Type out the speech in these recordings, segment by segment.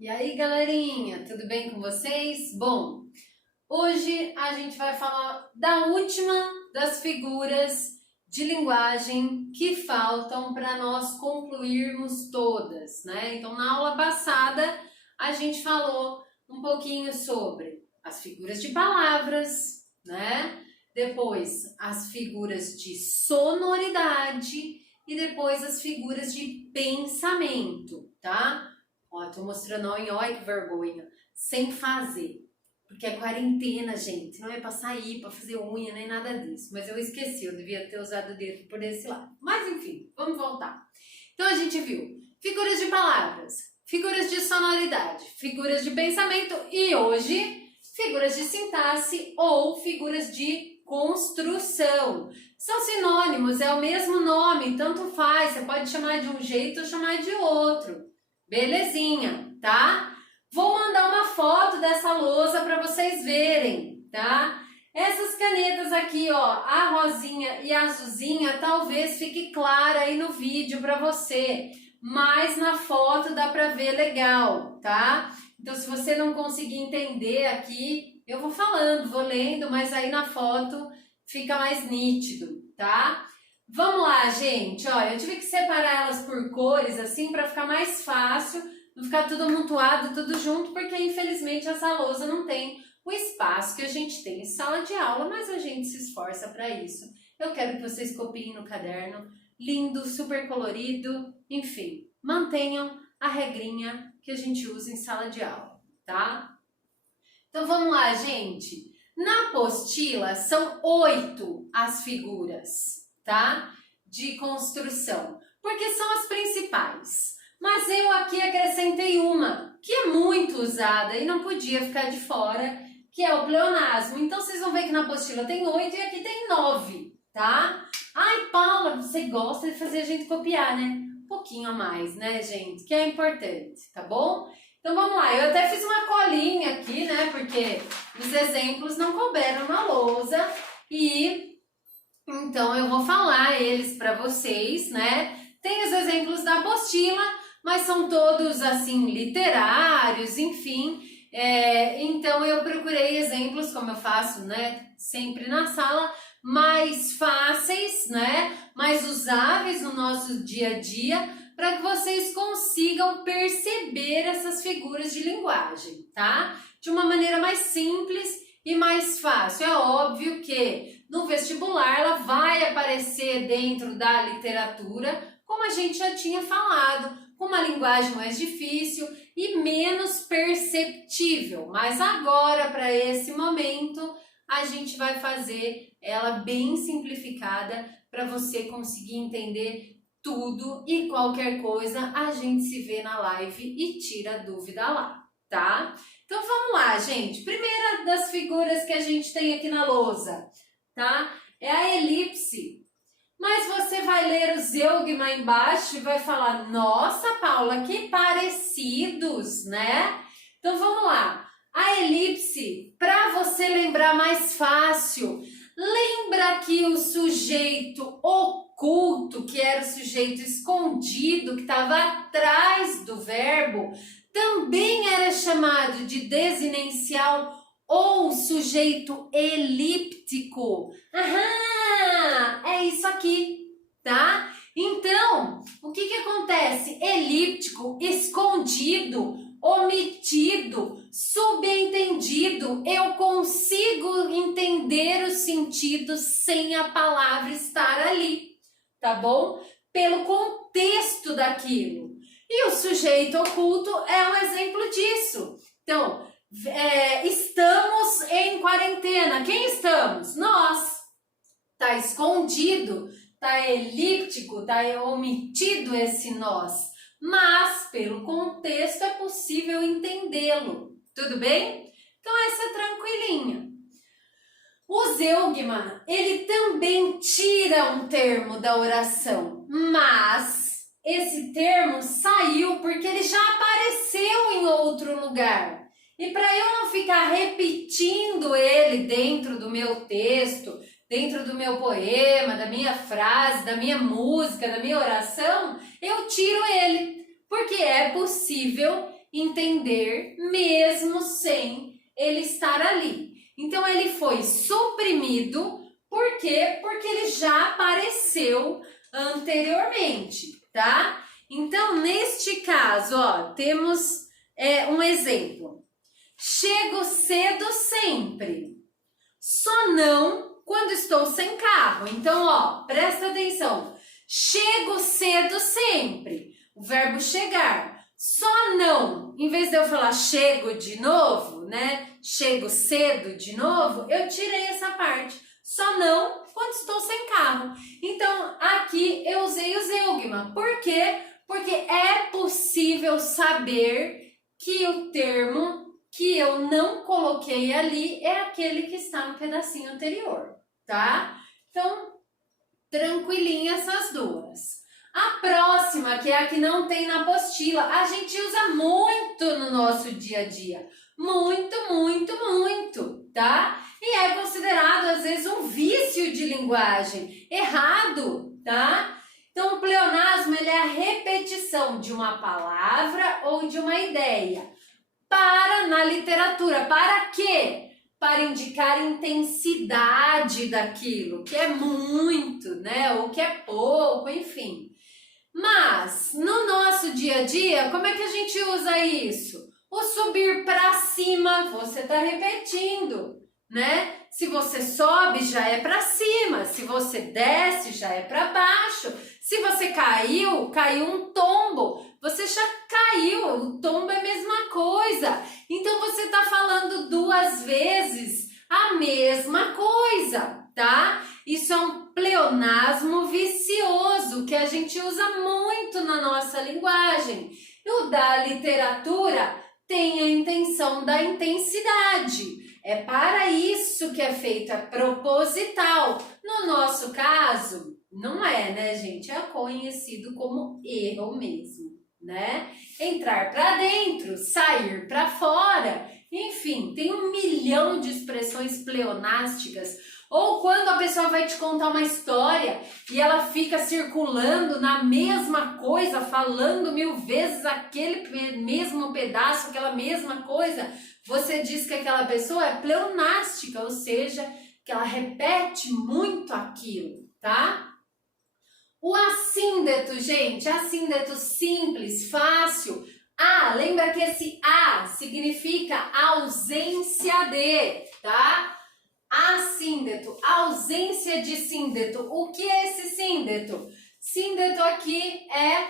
E aí, galerinha, tudo bem com vocês? Bom, hoje a gente vai falar da última das figuras de linguagem que faltam para nós concluirmos todas, né? Então, na aula passada, a gente falou um pouquinho sobre as figuras de palavras, né? Depois, as figuras de sonoridade e depois as figuras de pensamento, tá? Ó, tô mostrando ó, olha que vergonha, sem fazer. Porque é quarentena, gente. Não é pra sair, pra fazer unha, nem nada disso. Mas eu esqueci, eu devia ter usado o dedo por esse lado. Mas enfim, vamos voltar. Então a gente viu figuras de palavras, figuras de sonoridade, figuras de pensamento e hoje figuras de sintaxe ou figuras de construção. São sinônimos, é o mesmo nome, tanto faz. Você pode chamar de um jeito ou chamar de outro. Belezinha, tá? Vou mandar uma foto dessa lousa para vocês verem, tá? Essas canetas aqui, ó, a rosinha e a azulzinha, talvez fique clara aí no vídeo para você, mas na foto dá para ver legal, tá? Então, se você não conseguir entender aqui, eu vou falando, vou lendo, mas aí na foto fica mais nítido, tá? Vamos lá, gente, ó, eu tive que separar elas por cores, assim, para ficar mais fácil, não ficar tudo amontoado, tudo junto, porque infelizmente essa lousa não tem o espaço que a gente tem em sala de aula, mas a gente se esforça para isso. Eu quero que vocês copiem no caderno, lindo, super colorido, enfim, mantenham a regrinha que a gente usa em sala de aula, tá? Então vamos lá, gente. Na apostila são 8 as figuras, tá? De construção, porque são as principais. Mas eu aqui acrescentei uma, que é muito usada e não podia ficar de fora, que é o pleonasmo. Então vocês vão ver que na apostila tem 8 e aqui tem 9, tá? Ai, Paula, você gosta de fazer a gente copiar, né? Um pouquinho a mais, né, gente? Que é importante, tá bom? Então vamos lá, eu até fiz uma colinha aqui, né, porque os exemplos não couberam na lousa e então eu vou falar eles para vocês, né. Tem os exemplos da apostila, mas são todos assim literários, enfim, então eu procurei exemplos, como eu faço, né, sempre na sala, mais fáceis, né, mais usáveis no nosso dia a dia, para que vocês consigam perceber essas figuras de linguagem, tá? De uma maneira mais simples e mais fácil. É óbvio que no vestibular ela vai aparecer dentro da literatura, como a gente já tinha falado, com uma linguagem mais difícil e menos perceptível. Mas agora, para esse momento, a gente vai fazer ela bem simplificada para você conseguir entender tudo e qualquer coisa, a gente se vê na live e tira a dúvida lá, tá? Então vamos lá, gente. Primeira das figuras que a gente tem aqui na lousa, tá? É a elipse. Mas você vai ler o zeugma embaixo e vai falar, nossa, Paula, que parecidos, né? Então vamos lá. A elipse, para você lembrar mais fácil, lembra que o sujeito oculto, que era o sujeito escondido, que estava atrás do verbo, também era chamado de desinencial ou sujeito elíptico. Aham, é isso aqui, tá? Então, o que acontece? Elíptico, escondido, omitido, subentendido. Eu consigo entender o sentido sem a palavra estar ali, tá bom? Pelo contexto daquilo. E o sujeito oculto é um exemplo disso. Então, estamos em quarentena. Quem estamos? Nós. Tá escondido, tá elíptico, tá omitido esse nós. Mas, pelo contexto, é possível entendê-lo. Tudo bem? Então, essa é tranquilinha. O zeugma, ele também tira um termo da oração, mas esse termo saiu porque ele já apareceu em outro lugar. E para eu não ficar repetindo ele dentro do meu texto, dentro do meu poema, da minha frase, da minha música, da minha oração, eu tiro ele, porque é possível entender mesmo sem ele estar ali. Então ele foi suprimido, por quê? Porque ele já apareceu anteriormente, tá? Então, neste caso, ó, temos um exemplo. Chego cedo sempre, só não quando estou sem carro. Então, ó, presta atenção. Chego cedo sempre, o verbo chegar. Só não, em vez de eu falar chego de novo, né? Chego cedo de novo, eu tirei essa parte. Só não quando estou sem carro. Então, aqui eu usei o zeugma. Por quê? Porque é possível saber que o termo que eu não coloquei ali é aquele que está no pedacinho anterior, tá? Então, tranquilinha essas duas. A próxima, que é a que não tem na apostila, a gente usa muito no nosso dia a dia. Muito, muito, muito, tá? E é considerado, às vezes, um vício de linguagem. Errado, tá? Então, o pleonasmo, ele é a repetição de uma palavra ou de uma ideia. Na literatura, para quê? Para indicar intensidade daquilo, que é muito, né? Ou que é pouco, enfim. Mas, no nosso dia a dia, como é que a gente usa isso? O subir para cima, você está repetindo, né? Se você sobe, já é para cima. Se você desce, já é para baixo. Se você caiu um tombo, você já caiu. O tombo é a mesma coisa. Então, você está falando duas vezes a mesma coisa, tá? Isso é um pleonasmo vicioso que a gente usa muito na nossa linguagem. E o da literatura tem a intenção da intensidade. É para isso que é feito, é proposital. No nosso caso, não é, né, gente? É conhecido como erro mesmo, né? Entrar para dentro, sair para fora, enfim, tem 1 milhão de expressões pleonásticas. Ou quando a pessoa vai te contar uma história e ela fica circulando na mesma coisa, falando 1000 vezes aquele mesmo pedaço, aquela mesma coisa, você diz que aquela pessoa é pleonástica, ou seja, que ela repete muito aquilo, tá? O assíndeto, gente, assíndeto simples, fácil. Lembra que esse a significa ausência de, tá? Assíndeto, ausência de síndeto. O que é esse síndeto? Síndeto aqui é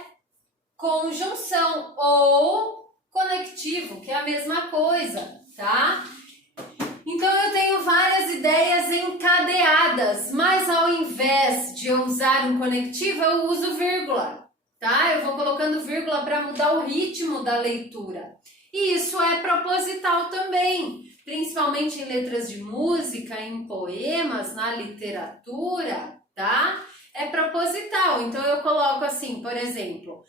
conjunção ou conectivo, que é a mesma coisa, tá? Então, eu tenho várias ideias encadeadas, mas ao invés de eu usar um conectivo, eu uso vírgula, tá? Eu vou colocando vírgula para mudar o ritmo da leitura. E isso é proposital também, principalmente em letras de música, em poemas, na literatura, tá? É proposital. Então, eu coloco assim, por exemplo,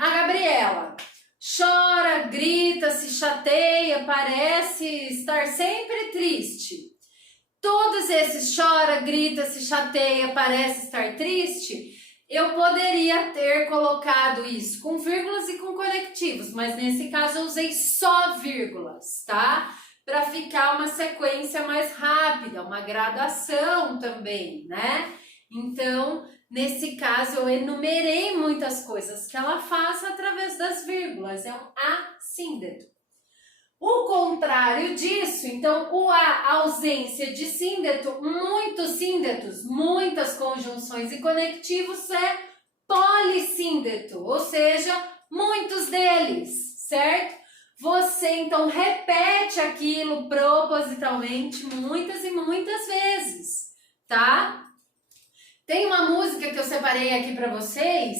a Gabriela chora, grita, se chateia, parece estar sempre triste. Todos esses chora, grita, se chateia, parece estar triste, eu poderia ter colocado isso com vírgulas e com conectivos, mas nesse caso eu usei só vírgulas, tá? Para ficar uma sequência mais rápida, uma gradação também, né? Então, nesse caso, eu enumerei muitas coisas que ela faz através das vírgulas, é um assíndeto. O contrário disso, então, a ausência de síndeto, muitos síndetos, muitas conjunções e conectivos é polissíndeto, ou seja, muitos deles, certo? Você, então, repete aquilo propositalmente muitas e muitas vezes, tá? Tem uma música que eu separei aqui para vocês,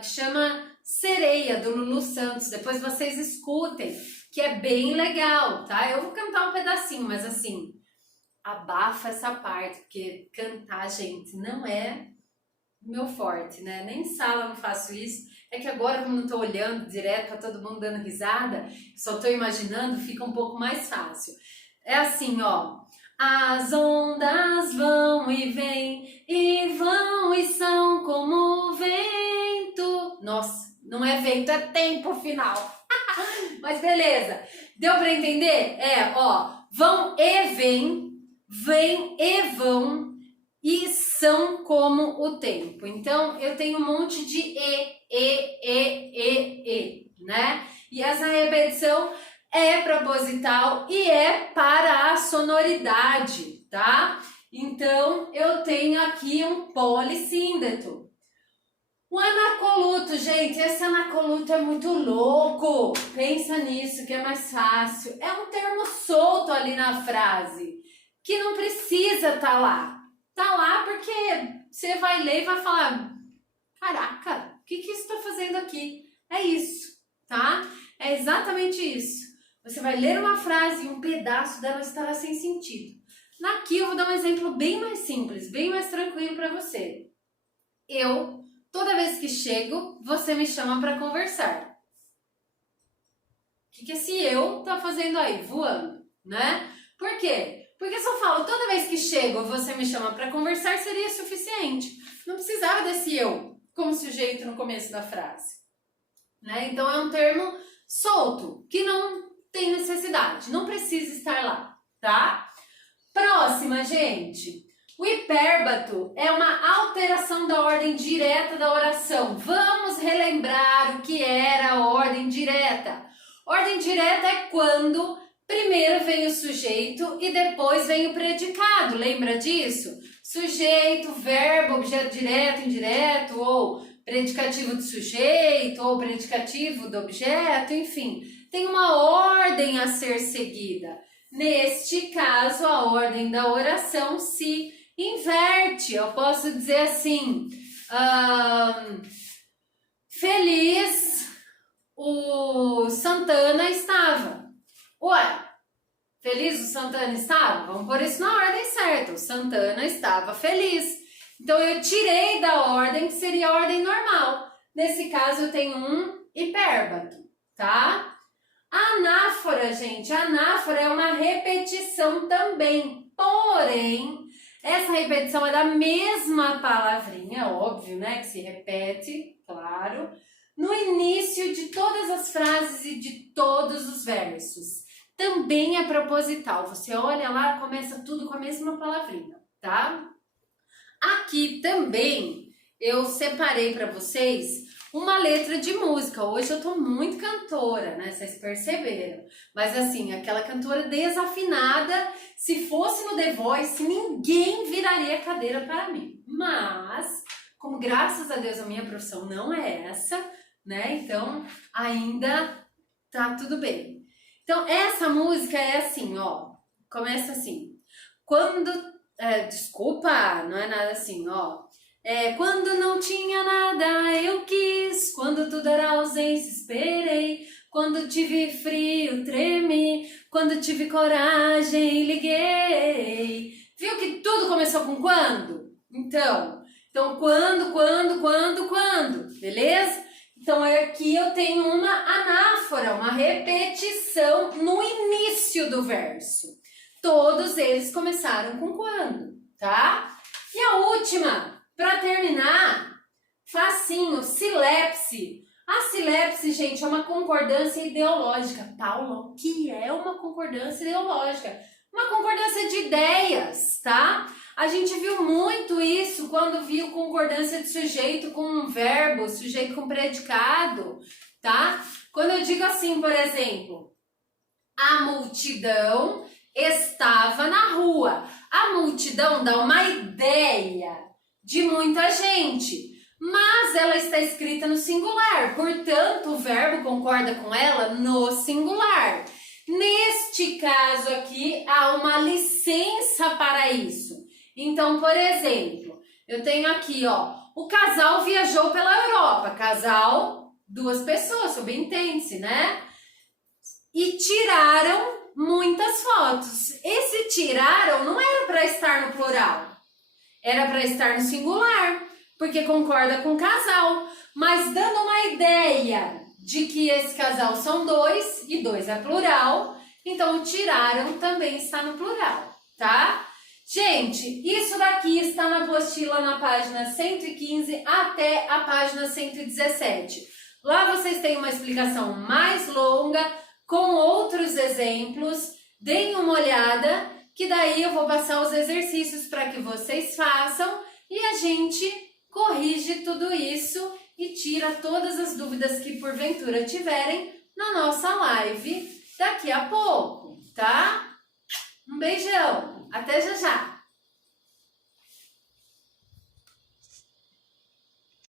que chama Sereia, do Lulu Santos. Depois vocês escutem, que é bem legal, tá? Eu vou cantar um pedacinho, mas assim, abafa essa parte, porque cantar, gente, não é meu forte, né? Nem em sala eu não faço isso. É que agora, como eu tô olhando direto, tá todo mundo dando risada, só tô imaginando, fica um pouco mais fácil. É assim, ó. As ondas vão e são como o vento. Nossa, não é vento, é tempo final. Mas beleza. Deu para entender? Vão e vem e vão e são como o tempo. Então, eu tenho um monte de né? E essa repetição é proposital e é para a sonoridade, tá? Então, eu tenho aqui um polissíndeto. O anacoluto, gente, esse anacoluto é muito louco. Pensa nisso que é mais fácil. É um termo solto ali na frase, que não precisa estar lá. Tá lá porque você vai ler e vai falar, caraca, o que isso está fazendo aqui? É isso, tá? É exatamente isso. Você vai ler uma frase e um pedaço dela estará sem sentido. Aqui eu vou dar um exemplo bem mais simples, bem mais tranquilo para você. Toda vez que chego, você me chama para conversar. O que esse eu tá fazendo aí? Voando, né? Por quê? Porque se eu falo toda vez que chego, você me chama para conversar, seria suficiente. Não precisava desse eu como sujeito no começo da frase, né? Então é um termo solto, que não tem necessidade, não precisa estar lá, tá? Próxima, gente. O hipérbato é uma alteração da ordem direta da oração. Vamos relembrar o que era a ordem direta. Ordem direta é quando primeiro vem o sujeito e depois vem o predicado. Lembra disso? Sujeito, verbo, objeto direto, indireto, ou predicativo do sujeito, ou predicativo do objeto, enfim. Tem uma ordem a ser seguida. Neste caso, a ordem da oração se inverte. Eu posso dizer assim, feliz o Santana estava. Ué, feliz o Santana estava? Vamos pôr isso na ordem certa. O Santana estava feliz. Então, eu tirei da ordem, que seria a ordem normal. Nesse caso, eu tenho um hipérbato, tá? A anáfora, gente, a anáfora é uma repetição também. Porém, essa repetição é da mesma palavrinha, óbvio, né? Que se repete, claro, no início de todas as frases e de todos os versos. Também é proposital. Você olha lá, começa tudo com a mesma palavrinha, tá? Aqui também eu separei para vocês uma letra de música. Hoje eu tô muito cantora, né? Vocês perceberam. Mas assim, aquela cantora desafinada, se fosse no The Voice, ninguém viraria a cadeira para mim. Mas, como graças a Deus a minha profissão não é essa, né? Então, ainda tá tudo bem. Então, essa música é assim, ó. Começa assim. Desculpa, não é nada assim, ó. Quando não tinha nada, eu quis. Quando tudo era ausência, esperei. Quando tive frio, tremi. Quando tive coragem, liguei. Viu que tudo começou com quando? Então quando, beleza? Então, aqui eu tenho uma anáfora, uma repetição no início do verso. Todos eles começaram com quando, tá? E a última, para terminar, facinho, silepse. A silepse, gente, é uma concordância ideológica. Paula, o que é uma concordância ideológica? Uma concordância de ideias, tá? A gente viu muito isso quando viu concordância de sujeito com um verbo, sujeito com predicado, tá? Quando eu digo assim, por exemplo, a multidão estava na rua. A multidão dá uma ideia de muita gente, mas ela está escrita no singular, portanto, o verbo concorda com ela no singular. Neste caso aqui, há uma licença para isso. Então, por exemplo, eu tenho aqui, ó, o casal viajou pela Europa. Casal, duas pessoas, subentende-se, né? E tiraram muitas fotos. Esse tiraram não era para estar no plural, era para estar no singular, porque concorda com o casal, mas dando uma ideia de que esse casal são dois, e dois é plural, então o tiraram também está no plural, tá? Gente, isso daqui está na apostila na página 115 até a página 117. Lá vocês têm uma explicação mais longa, com outros exemplos. Deem uma olhada, que daí eu vou passar os exercícios para que vocês façam e a gente corrige tudo isso e tira todas as dúvidas que porventura tiverem na nossa live daqui a pouco, tá? Um beijão, até já já!